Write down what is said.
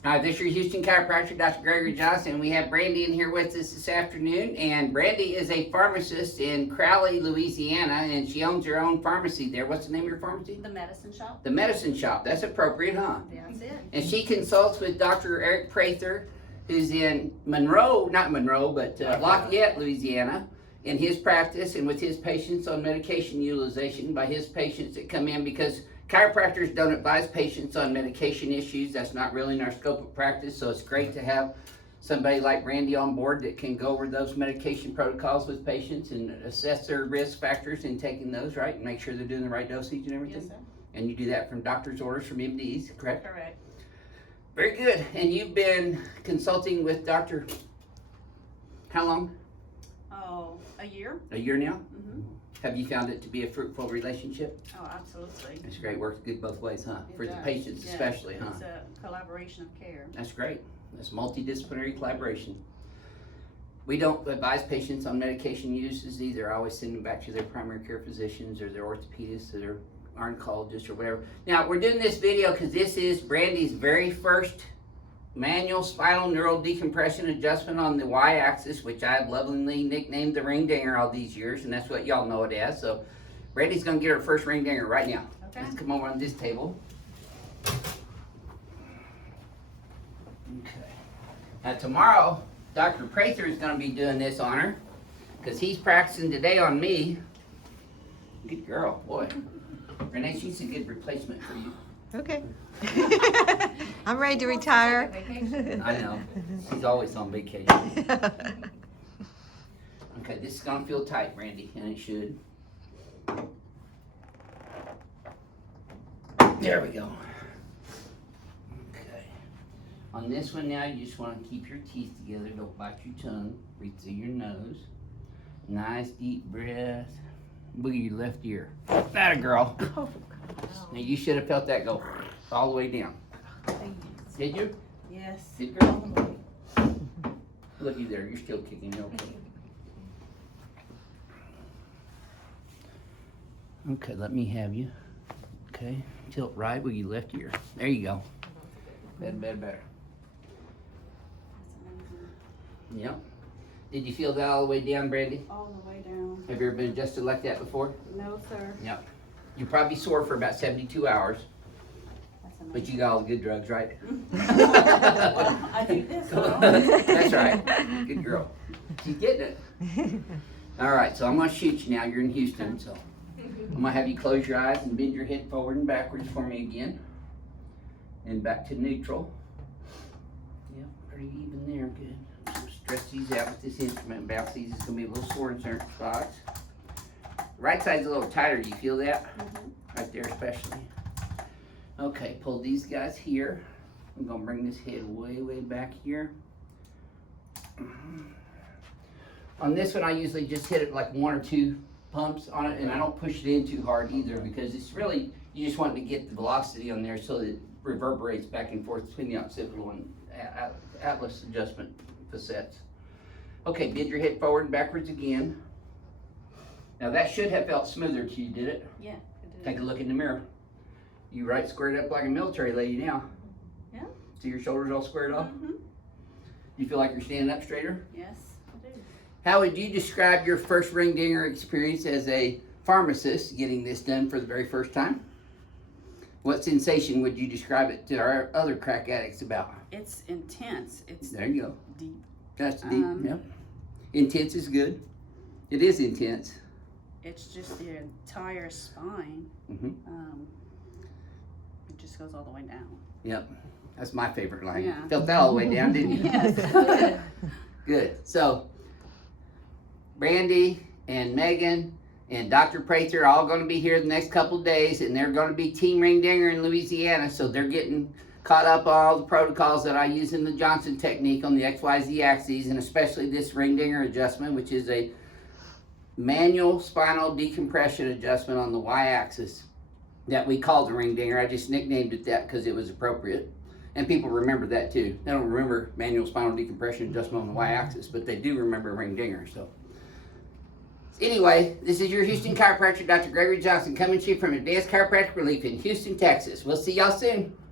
Hi, this is your Houston chiropractor, Dr. Gregory Johnson. We have Brandy in here with us this afternoon, and Brandy is a pharmacist in Crowley, Louisiana, and she owns her own pharmacy there. What's the name of your pharmacy? The Medicine Shop. The Medicine Shop. That's appropriate, huh? That's it. And she consults with Dr. Eric Prather, who's in Lafayette, Louisiana, in his practice and with his patients on medication utilization by his patients that come in, because chiropractors don't advise patients on medication issues. That's not really in our scope of practice, so it's great to have somebody like Brandy on board that can go over those medication protocols with patients and assess their risk factors in taking those, right? And make sure they're doing the right dosage and everything. Yes, sir. And you do that from doctor's orders from MDs, correct? Correct. Very good. And you've been consulting with Dr. how long? Oh, a year? A year now? Mm-hmm. Have you found it to be a fruitful relationship? Oh, absolutely. That's great. Works good both ways, huh? It For the does. patients Yeah, especially, huh? It's a collaboration of care. That's great. That's multidisciplinary collaboration. We don't advise patients on medication uses either. I always send them back to their primary care physicians or their orthopedists or their oncologists or whatever. Now, we're doing this video because this is Brandy's very first manual spinal neural decompression adjustment on the y-axis, which I've lovingly nicknamed the ring dinger all these years, and that's what y'all know it as. So Brandy's gonna get her first ring dinger right now. Okay. Let's come over on this table. Okay. Now tomorrow, Dr. Prather is gonna be doing this on her, because he's practicing today on me. Good girl, boy. Renee, she's a good replacement for you. Okay. I'm ready to retire. I know. He's always on vacation. Okay, this is gonna feel tight, Brandy, and it should. There we go. Okay. On this one now, you just wanna keep your teeth together. Don't bite your tongue. Breathe through your nose. Nice deep breath. Look at your left ear. That a girl. Now you should have felt that go all the way down. Did you? Yes. Good girl. Look you there, you're still kicking, you're okay. Okay, let me have you. Okay, tilt right with your left ear. There you go. Better, better, better. That's amazing. Yep. Did you feel that all the way down, Brandy? All the way down. Have you ever been adjusted like that before? No, sir. Yep. You're probably sore for about 72 hours, That's but amazing. you got all the good drugs, right? Well, I do this. That's right. Good girl. She's getting it. All right, so I'm going to shoot you now. You're in Houston, so I'm going to have you close your eyes and bend your head forward and backwards for me again. And back to neutral. Yep, pretty even there. Good. So stretch these out with this instrument. Bounce these. It's going to be a little sore in certain spots. Right side's a little tighter. Do you feel that? Right there especially. Okay, pull these guys here. I'm going to bring this head way, way back here. On this one, I usually just hit it like 1 or 2 pumps on it, and I don't push it in too hard either, because it's really, you just want to get the velocity on there so that it reverberates back and forth between the occipital and atlas adjustment facets. Okay, bend your head forward and backwards again. Now that should have felt smoother to you, did it? Yeah, it did. Take a look in the mirror. You right squared up like a military lady now. Yeah. See your shoulders all squared off? Mm-hmm. You feel like you're standing up straighter? Yes, I do. How would you describe your first ring dinger experience as a pharmacist getting this done for the very first time? What sensation would you describe it to our other crack addicts about? It's intense. It's There you go. deep. That's deep. Yep. Intense is good. It is intense. It's just the entire spine. Mhm. It just goes all the way down. Yep. That's my favorite line. Yeah. Felt that all the way down, didn't you? Yes. Good. So, Brandy and Megan and Dr. Prather are all going to be here the next couple of days, and they're going to be Team Ring Dinger in Louisiana, so they're getting caught up on all the protocols that I use in the Johnson technique on the XYZ axes, and especially this ring dinger adjustment, which is a manual spinal decompression adjustment on the y-axis that we call the ring dinger. I just nicknamed it that because it was appropriate. And people remember that too. They don't remember manual spinal decompression adjustment on the y-axis, but they do remember ring dinger. So anyway, this is your Houston chiropractor, Dr. Gregory Johnson, coming to you from Advanced Chiropractic Relief in Houston, Texas. We'll see y'all soon.